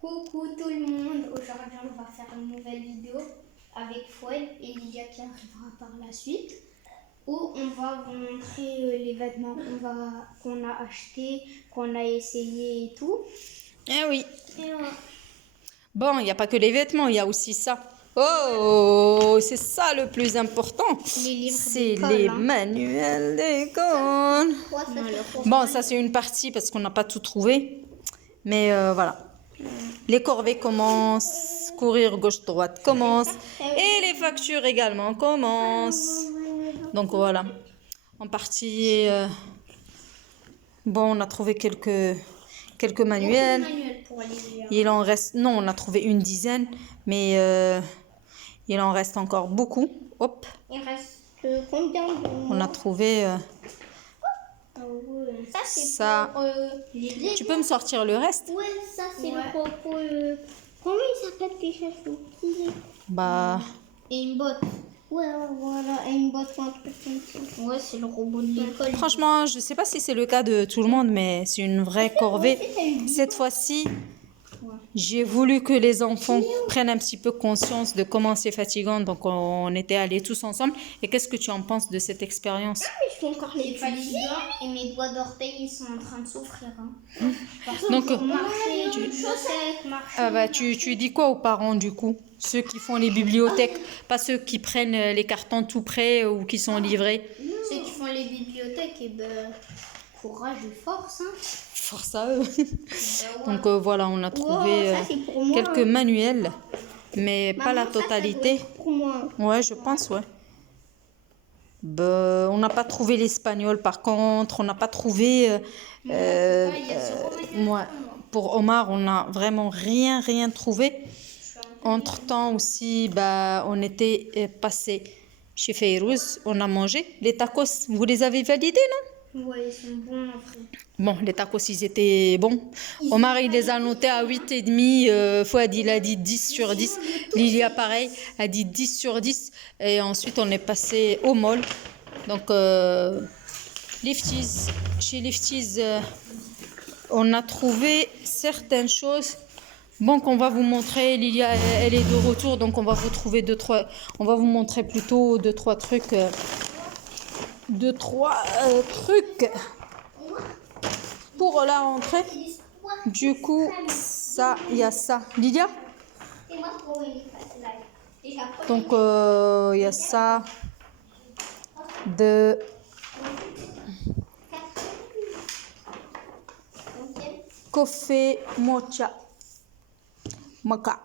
Coucou tout le monde, aujourd'hui on va faire une nouvelle vidéo avec Fouad et Lydia qui arrivera par la suite où on va vous montrer les vêtements qu'on a achetés, qu'on a essayé et tout. Eh oui. Et Bon, il n'y a pas que les vêtements, il y a aussi ça. Oh, c'est ça le plus important. les livres C'est d'école, les hein. manuels d'école. Bon, ça c'est une partie parce qu'on n'a pas tout trouvé. Mais voilà. Les corvées commencent, courir gauche-droite commence. Et les factures également commencent. Donc voilà. En partie, bon, on a trouvé quelques manuels. Pour les... Il en reste, non, on a trouvé une dizaine, mais il en reste encore beaucoup. Hop, Il reste combien de on a trouvé Ça c'est ça. pour les... Tu peux me sortir le reste? Ouais, ça c'est pour comment il s'appelle déjà ce petit... Bah, Et une botte. Ouais, voilà, et une botte ou un truc comme ça. Ouais, c'est le robot de l'école. franchement, je sais pas si c'est le cas de tout le monde, mais c'est une vraie corvée. Cette fois-ci, j'ai voulu que les enfants prennent un petit peu conscience de comment c'est fatigant. Donc, on était allés tous ensemble. Et qu'est-ce que tu en penses de cette expérience? Mais je fais encore les fatigant et mes doigts d'orteil ils sont en train de souffrir. Hein. Donc, Pour marcher, chaussettes, marcher. ah bah, tu dis quoi aux parents du coup? Ceux qui font les bibliothèques, pas ceux qui prennent les cartons tout prêts ou qui sont livrés. Ceux qui font les bibliothèques, et ben courage et force. Hein. Force à eux. Ouais. Donc voilà, on a trouvé ça, c'est pour moi, quelques manuels, mais pas la Maman, ça doit totalité. être pour moi. Ouais, je pense, ouais. Bah, on n'a pas trouvé l'espagnol par contre, on n'a pas trouvé... moi, pour Omar, on n'a vraiment rien trouvé. Entre-temps aussi, bah, on était passé chez Feyrouz, on a mangé. Les tacos, vous les avez validés, non? Ouais, ils sont bons après. Bon, les tacos, ils étaient bons. Omar, il les a notés à 8,5. Fouad, il a dit 10 sur 10. Lilia, pareil, a dit 10 sur 10. Et ensuite, on est passé au mall. Donc, Lifties. Chez Lifties, on a trouvé certaines choses. Bon, qu'on va vous montrer. Lilia, elle est de retour. Donc, on va vous trouver on va vous montrer plutôt deux, trois trucs. Trucs pour la rentrée. Du coup, ça, il y a ça. Lydia? Donc, il y a ça de Coffee Mocha. Mocha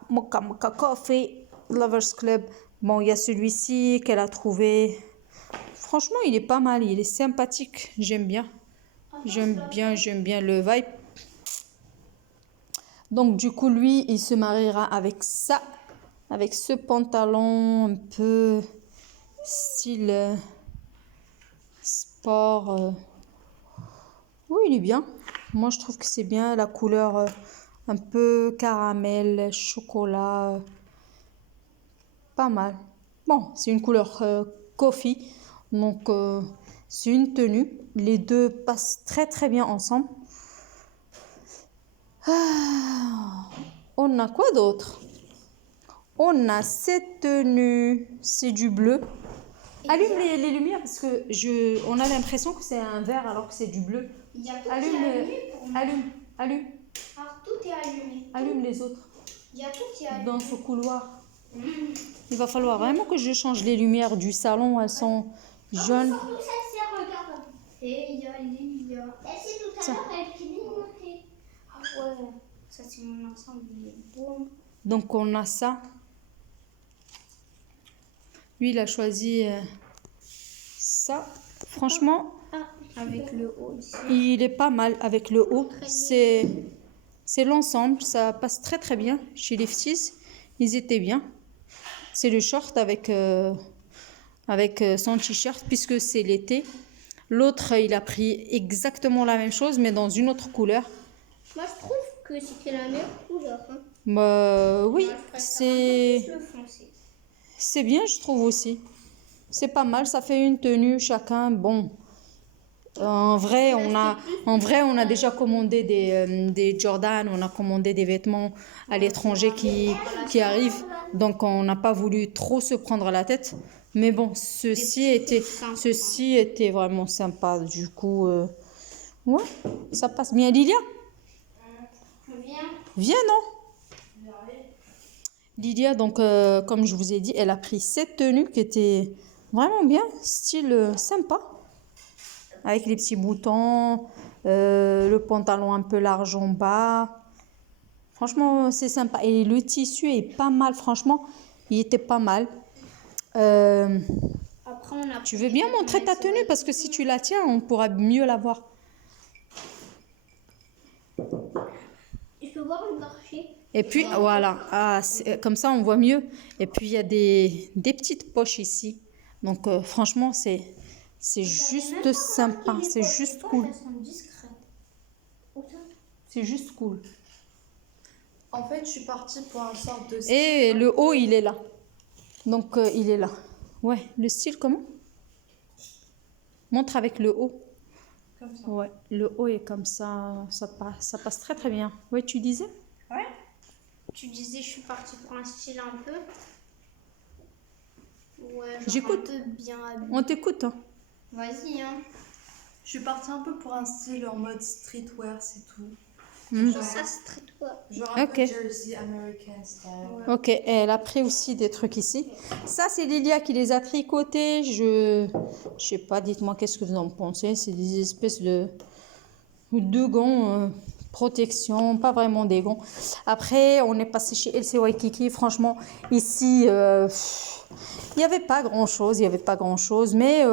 Coffee Lovers Club. Bon, il y a celui-ci qu'elle a trouvé. Franchement, il est pas mal. Il est sympathique. J'aime bien. J'aime bien le vibe. Donc, du coup, lui, il se mariera avec ça. Avec ce pantalon un peu style sport. Oui, il est bien. Moi, je trouve que c'est bien. La couleur un peu caramel, chocolat. Pas mal. Bon, c'est une couleur coffee. Donc, c'est une tenue. Les deux passent très bien ensemble. Ah, on a quoi d'autre? On a cette tenue. C'est du bleu. Allume les lumières parce que on a l'impression que c'est un vert alors que c'est du bleu. Il y a tout Allume, qui est allumé pour moi. allume. Alors, tout est allumé. Allume les autres. Il y a tout qui est allumé. Dans ce couloir. Il va falloir vraiment que je change les lumières du salon. Elles sont jaunes. Surtout celle-ci, regarde. Et il y a Lilia. Celle-ci, tout à l'heure, elle clignotait. Ah ouais, ça c'est mon ensemble, il est beau. Donc on a ça. Lui, il a choisi ça. Franchement, Avec le haut aussi. il est pas mal avec le haut. C'est l'ensemble. Ça passe très bien chez les Lifties. Ils étaient bien. C'est le short avec son t-shirt puisque c'est l'été. L'autre, il a pris exactement la même chose mais dans une autre couleur. Moi, je trouve que c'était la même couleur. Hein. Bah oui, Moi, je préfère un peu plus le foncé. c'est bien, je trouve aussi. C'est pas mal, ça fait une tenue chacun. Bon, En vrai, on a déjà commandé des Jordan, on a commandé des vêtements à l'étranger qui arrivent. Donc, on n'a pas voulu trop se prendre la tête. Mais bon, ceci était vraiment sympa. Du coup, ouais, ça passe bien. Lilia, viens, non? Lydia, donc, comme je vous ai dit, elle a pris cette tenue qui était vraiment bien, style sympa. Avec les petits boutons, le pantalon un peu large en bas. Franchement, c'est sympa. Et le tissu est pas mal, franchement. Il était pas mal. Après, on a Tu veux bien montrer ta tenue? Parce que si tu la tiens, on pourra mieux la voir. Je peux voir le marché. Et puis, voilà. Ah, comme ça, on voit mieux. Et puis, il y a des petites poches ici. Donc, franchement, c'est juste sympa. C'est juste cool. Elles sont discrètes. C'est juste cool. En fait, je suis partie pour un sorte de... Et le haut, il est là. Donc, il est là. Ouais, le style, comment? Montre avec le haut. Comme ça. Ouais, le haut est comme ça. Ça passe très, très bien. Ouais, tu disais? Ouais. Tu disais, je suis partie pour un style un peu. Ouais, genre J'écoute. un peu bien habillé. On t'écoute, hein. Vas-y, hein. Je suis partie un peu pour un style en mode streetwear, c'est tout. Ça, c'est très toi. Genre un Ok. peu Jersey American style. Ok, elle a pris aussi des trucs ici. Ça, c'est Lilia qui les a tricotés. Je sais pas, dites-moi qu'est-ce que vous en pensez. C'est des espèces de gants protection, pas vraiment des gants. Après, on est passé chez LC Waikiki. Franchement, ici, il n'y avait pas grand-chose. Il n'y avait pas grand-chose. Mais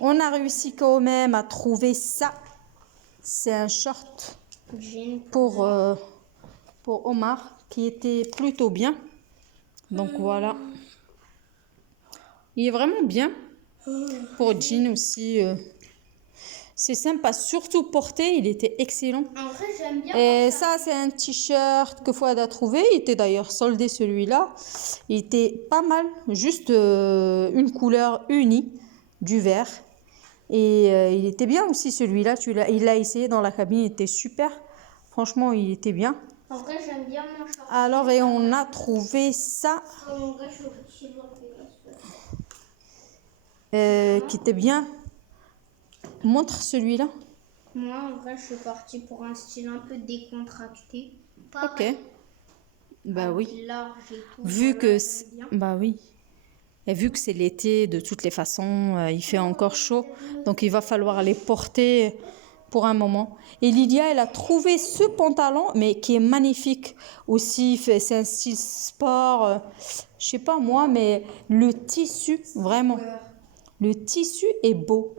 on a réussi quand même à trouver ça. C'est un short Jean. pour Omar qui était plutôt bien. Donc voilà. Il est vraiment bien. Pour Jean aussi. C'est sympa. Surtout porté, il était excellent. En vrai, j'aime bien. Et ça, c'est un t-shirt que Fouad a trouvé. Il était d'ailleurs soldé celui-là. Il était pas mal. Juste une couleur unie, du vert. Et il était bien aussi celui-là. Il l'a essayé dans la cabine. Il était super. Franchement, il était bien. En vrai, j'aime bien mon short. Alors, et on a trouvé ça En vrai, je suis chez moi. qui était bien. Montre celui-là. Moi, en vrai, je suis partie pour un style un peu décontracté. Ok. Bah oui. Large et tout. Vu Voilà, que j'aime bien. bah oui. Et vu que c'est l'été, de toutes les façons, il fait encore chaud. Donc, il va falloir les porter pour un moment. Et Lydia, elle a trouvé ce pantalon, mais qui est magnifique aussi. C'est un style sport. Je sais pas moi, mais le tissu, vraiment. Le tissu est beau.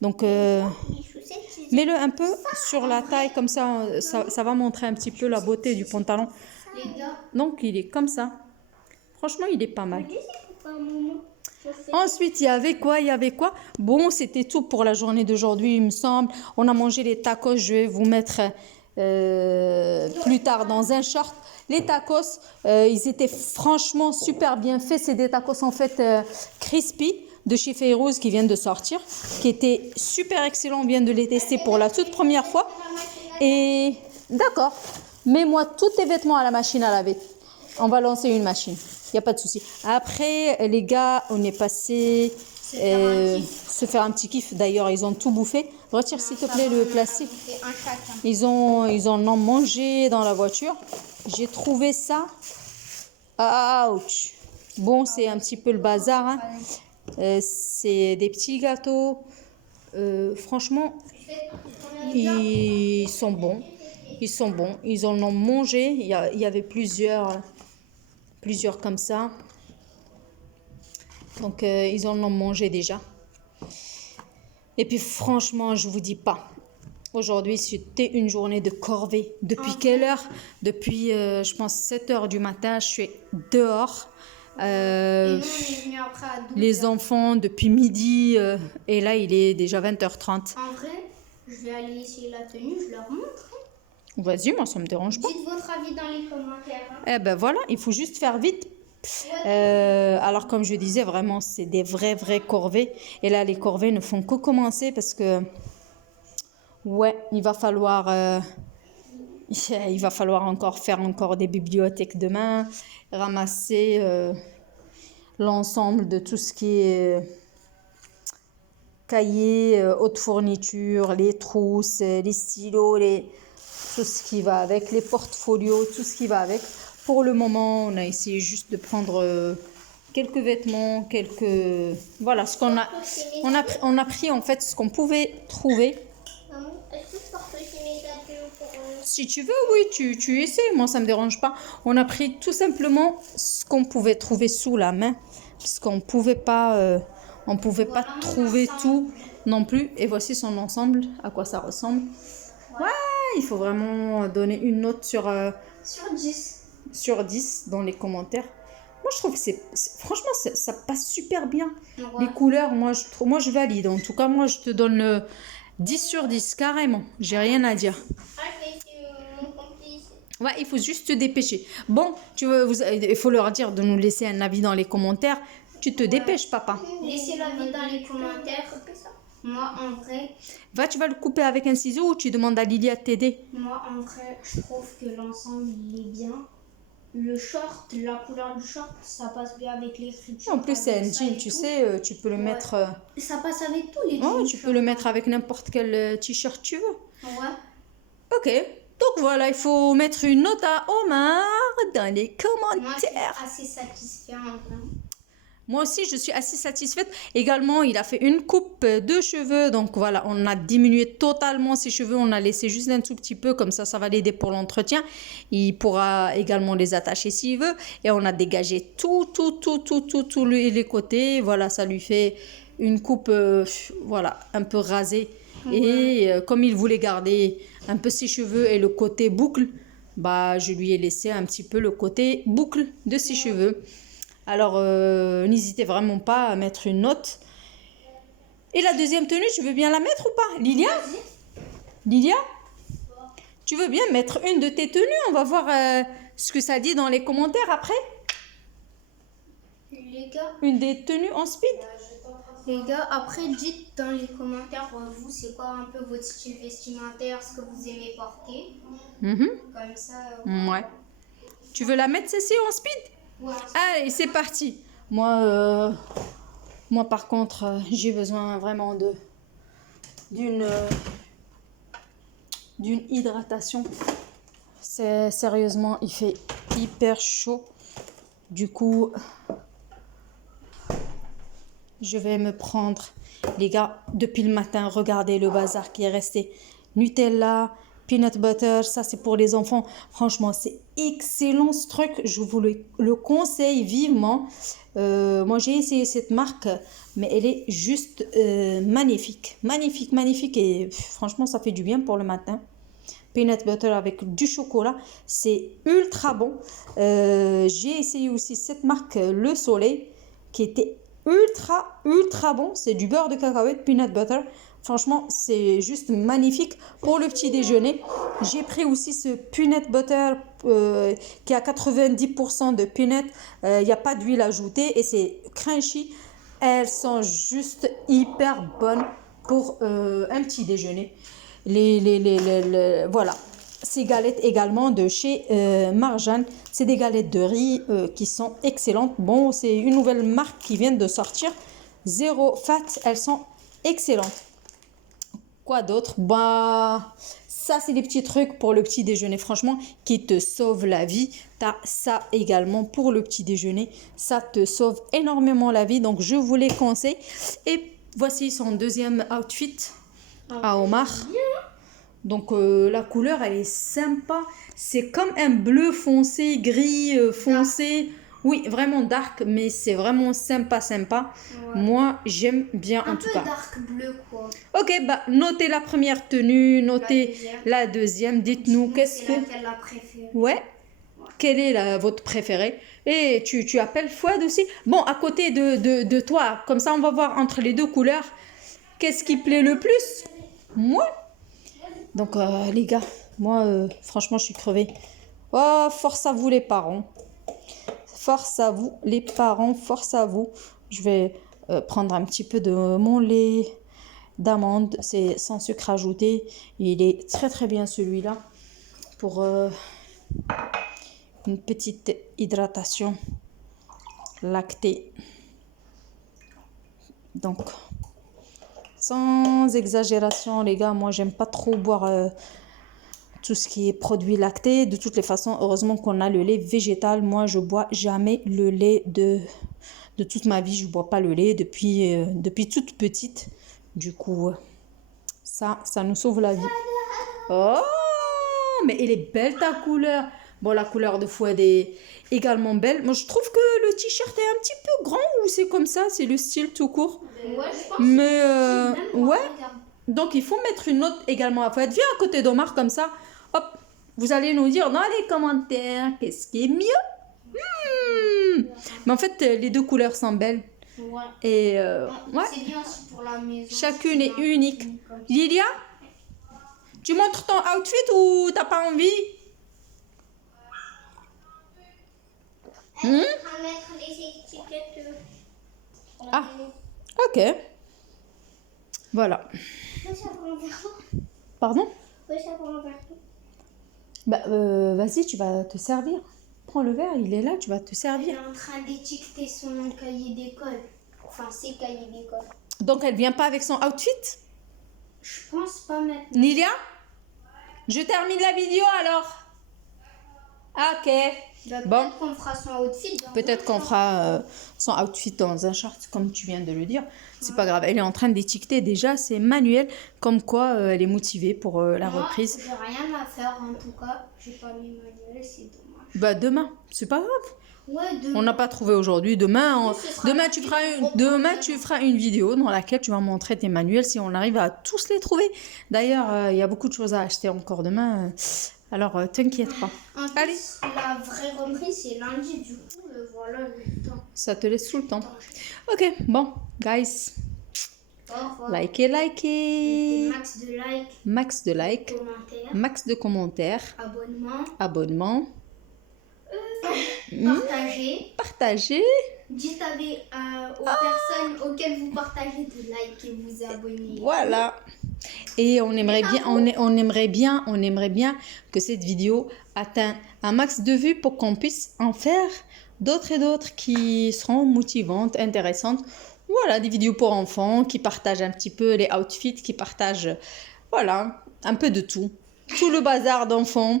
Donc, mets-le un peu sur la taille, comme ça, ça va montrer un petit peu la beauté du pantalon. Les gars, Donc, il est comme ça. Franchement, il est pas mal. tu sais pourquoi un moment je fais Ensuite, il y avait quoi? Bon, c'était tout pour la journée d'aujourd'hui, il me semble. On a mangé les tacos. Je vais vous mettre plus tard dans un short. Les tacos, ils étaient franchement super bien faits. C'est des tacos en fait crispy de chez Fayrouz qui viennent de sortir, qui étaient super excellents. On vient de les tester pour la toute première fois. Et d'accord, mets-moi tous tes vêtements à la machine à laver. On va lancer une machine. Il n'y a pas de souci. Après, les gars, on est passé se faire un petit kiff. D'ailleurs, ils ont tout bouffé. Retire s'il te plaît le plastique. C'est un chacun. Ils en ont mangé dans la voiture. J'ai trouvé ça. Ouch. Bon, c'est un petit peu le bazar. Hein. C'est des petits gâteaux. Franchement, ils sont bons. Ils sont bons. Ils en ont mangé. Il y avait plusieurs comme ça. Donc, ils en ont mangé déjà. Et puis, franchement, je vous dis pas. Aujourd'hui, c'était une journée de corvée. Depuis quelle heure? Depuis, je pense, 7 heures du matin, je suis dehors. Et nous, on est venu après à 12 Les enfants, depuis midi. Et là, il est déjà 20h30. En vrai, je vais aller essayer la tenue, je leur montre. Vas-y, moi, ça me dérange pas. Dites votre avis dans les commentaires. Hein. Eh ben voilà, il faut juste faire vite Alors comme je disais, vraiment, c'est des vraies corvées. Et là, les corvées ne font que commencer parce que, ouais, il va falloir encore faire encore des bibliothèques demain, ramasser l'ensemble de tout ce qui est cahiers, haute fourniture, les trousses, les stylos, tout ce qui va avec, les portfolios, tout ce qui va avec. Pour le moment, on a essayé juste de prendre quelques vêtements, voilà, ce qu'on a, on a pris en fait ce qu'on pouvait trouver. Maman, est-ce que je porte aussi mes habits pour... Si tu veux, oui, tu essaies, moi ça me dérange pas. On a pris tout simplement ce qu'on pouvait trouver sous la main, parce qu'on pouvait pas, trouver tout non plus. Et voici son ensemble, à quoi ça ressemble. Ouais, il faut vraiment donner une note sur 10. sur 10 dans les commentaires. Moi je trouve que franchement ça passe super bien. Ouais. Les couleurs, moi je valide. En tout cas, moi je te donne 10 sur 10 carrément. J'ai rien à dire. Ah, c'est mon complice. Ouais, il faut juste te dépêcher. Bon, il faut leur dire de nous laisser un avis dans les commentaires. Tu te dépêches, papa. Laissez l'avis dans les commentaires. Moi, en vrai, Tu vas le couper avec un ciseau ou tu demandes à Lilia de t'aider? je trouve que l'ensemble, il est bien. Le short, la couleur du short, ça passe bien avec l'écriture. En plus, c'est un avec ça jean, et tu tout. sais, tu peux le mettre... Ça passe avec tous les Oh, jeans. tu peux le mettre avec n'importe quel t-shirt tu veux. Ouais. Ok, donc voilà, il faut mettre une note à Omar dans les Moi, je commentaires. suis assez satisfait en vrai. Moi aussi, je suis assez satisfaite. Également, il a fait une coupe de cheveux. Donc voilà, on a diminué totalement ses cheveux. On a laissé juste un tout petit peu. Comme ça va l'aider pour l'entretien. Il pourra également les attacher s'il veut. Et on a dégagé tous les côtés. Voilà, ça lui fait une coupe, voilà, un peu rasée. Ouais. Et comme il voulait garder un peu ses cheveux et le côté boucle, bah, je lui ai laissé un petit peu le côté boucle de ses cheveux. Alors, n'hésitez vraiment pas à mettre une note. Et la deuxième tenue, tu veux bien la mettre ou pas, Lilia? Lilia? Tu veux bien mettre une de tes tenues? On va voir ce que ça dit dans les commentaires après. Les gars, Une des tenues en speed? après, dites dans les commentaires, vous, c'est quoi un peu votre style vestimentaire, ce que vous aimez porter. Comme ça. Ouais. Tu veux la mettre, celle-ci, en speed? Ouais. Allez, c'est parti. Moi, par contre, j'ai besoin vraiment d'une hydratation. Sérieusement, il fait hyper chaud. Du coup, je vais me prendre, les gars, depuis le matin, regardez le bazar qui est resté. Nutella, peanut butter, ça c'est pour les enfants. Franchement, c'est excellent ce truc. Je vous le conseille vivement. Moi, j'ai essayé cette marque, mais elle est juste magnifique. Magnifique. Et franchement, ça fait du bien pour le matin. Peanut butter avec du chocolat, c'est ultra bon. J'ai essayé aussi cette marque, Le Soleil, qui était ultra bon. C'est du beurre de cacahuète, peanut butter. Franchement, c'est juste magnifique pour le petit déjeuner. J'ai pris aussi ce peanut butter qui a 90% de peanut. Il n'y a pas d'huile ajoutée et c'est crunchy. Elles sont juste hyper bonnes pour un petit déjeuner. Voilà. Ces galettes également de chez Marjane. C'est des galettes de riz qui sont excellentes. Bon, c'est une nouvelle marque qui vient de sortir. Zéro fat. Elles sont excellentes. Quoi d'autre? Bah, ça, c'est des petits trucs pour le petit déjeuner, franchement, qui te sauvent la vie. Tu as ça également pour le petit déjeuner. Ça te sauve énormément la vie. Donc, je vous les conseille. Et voici son deuxième outfit à Omar. Donc, la couleur, elle est sympa. C'est comme un bleu foncé, gris foncé. Oui, vraiment dark, mais c'est vraiment sympa. Ouais. Moi, j'aime bien en tout cas. Un peu dark bleu, quoi. Ok, bah, notez la première tenue, notez la deuxième. Dites-nous qu'est-ce que... laquelle la préférée. Ouais. Quelle est votre préférée? Et tu appelles Fouad aussi? Bon, à côté de toi, comme ça, on va voir entre les deux couleurs. Qu'est-ce qui plaît le plus? Moi. Donc, les gars, moi, franchement, je suis crevée. Oh, force à vous les parents. force à vous, les parents, force à vous. Je vais prendre un petit peu de mon lait d'amande, c'est sans sucre ajouté. Il est très très bien celui-là pour une petite hydratation lactée. Donc, sans exagération, les gars, moi j'aime pas trop boire tout ce qui est produits lactés. De toutes les façons, heureusement qu'on a le lait végétal. Moi, je bois jamais le lait de toute ma vie. Je bois pas le lait depuis toute petite. Du coup, ça nous sauve la vie. Oh, mais elle est belle ta couleur. Bon, la couleur de Fouad est également belle. Moi, je trouve que le t-shirt est un petit peu grand ou c'est comme ça, c'est le style tout court. Ouais, je pense Mais que même moi, ouais. regarde. Donc, il faut mettre une note également à Fouad. Viens à côté d'Omar comme ça. Hop, vous allez nous dire dans les commentaires qu'est-ce qui est mieux. Mais en fait, les deux couleurs sont belles. Ouais. Et ouais, C'est bien aussi pour la maison. chacune est unique. Comme ça. Lilia, tu montres ton outfit ou t'as pas envie? À mettre les étiquettes. Ah, ok. Voilà. Ouais, ça prend un verre. Pardon? Ouais, ça prend un verre. Bah, vas-y, tu vas te servir. Prends le verre, il est là, tu vas te Elle servir. est en train d'étiqueter son cahier d'école. Enfin, ses cahiers d'école. Donc, elle vient pas avec son outfit? Je pense pas maintenant. Lilia? Je termine la vidéo alors. Ok. Bah, Bon. peut-être qu'on fera son outfit. Dans Peut-être un qu'on short. fera son outfit dans un short, comme tu viens de le dire. C'est pas grave. Elle est en train d'étiqueter déjà. C'est manuel, comme quoi elle est motivée pour la Moi, reprise. j'ai rien à faire en tout cas. J'ai pas mis manuel, c'est dommage. Bah, demain, c'est pas grave. Ouais, demain. On n'a pas trouvé aujourd'hui. Demain, Oui, ce sera demain, la tu vidéo feras proposée. demain, tu feras une vidéo dans laquelle tu vas montrer tes manuels si on arrive à tous les trouver. D'ailleurs, il y a beaucoup de choses à acheter encore demain. Alors, t'inquiète pas. En plus, Allez. la vraie reprise, c'est lundi. Du coup, voilà le temps. Ça te laisse tout le temps. Ok, bon, guys. Au revoir. Likez, likez. Max de likes, Max de likes, commentaires, max de commentaires, abonnements, abonnements, partagez. partagez. Dites aux personnes auxquelles vous partagez de like et vous abonner. Voilà. Et on aimerait bien que cette vidéo atteigne un max de vues pour qu'on puisse en faire d'autres et d'autres qui seront motivantes, intéressantes. Voilà, des vidéos pour enfants qui partagent un petit peu les outfits, qui partagent, voilà, un peu de tout. Tout le bazar d'enfants.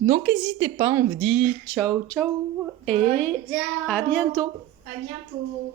Donc n'hésitez pas, on vous dit ciao ciao et Ciao. à bientôt. À bientôt.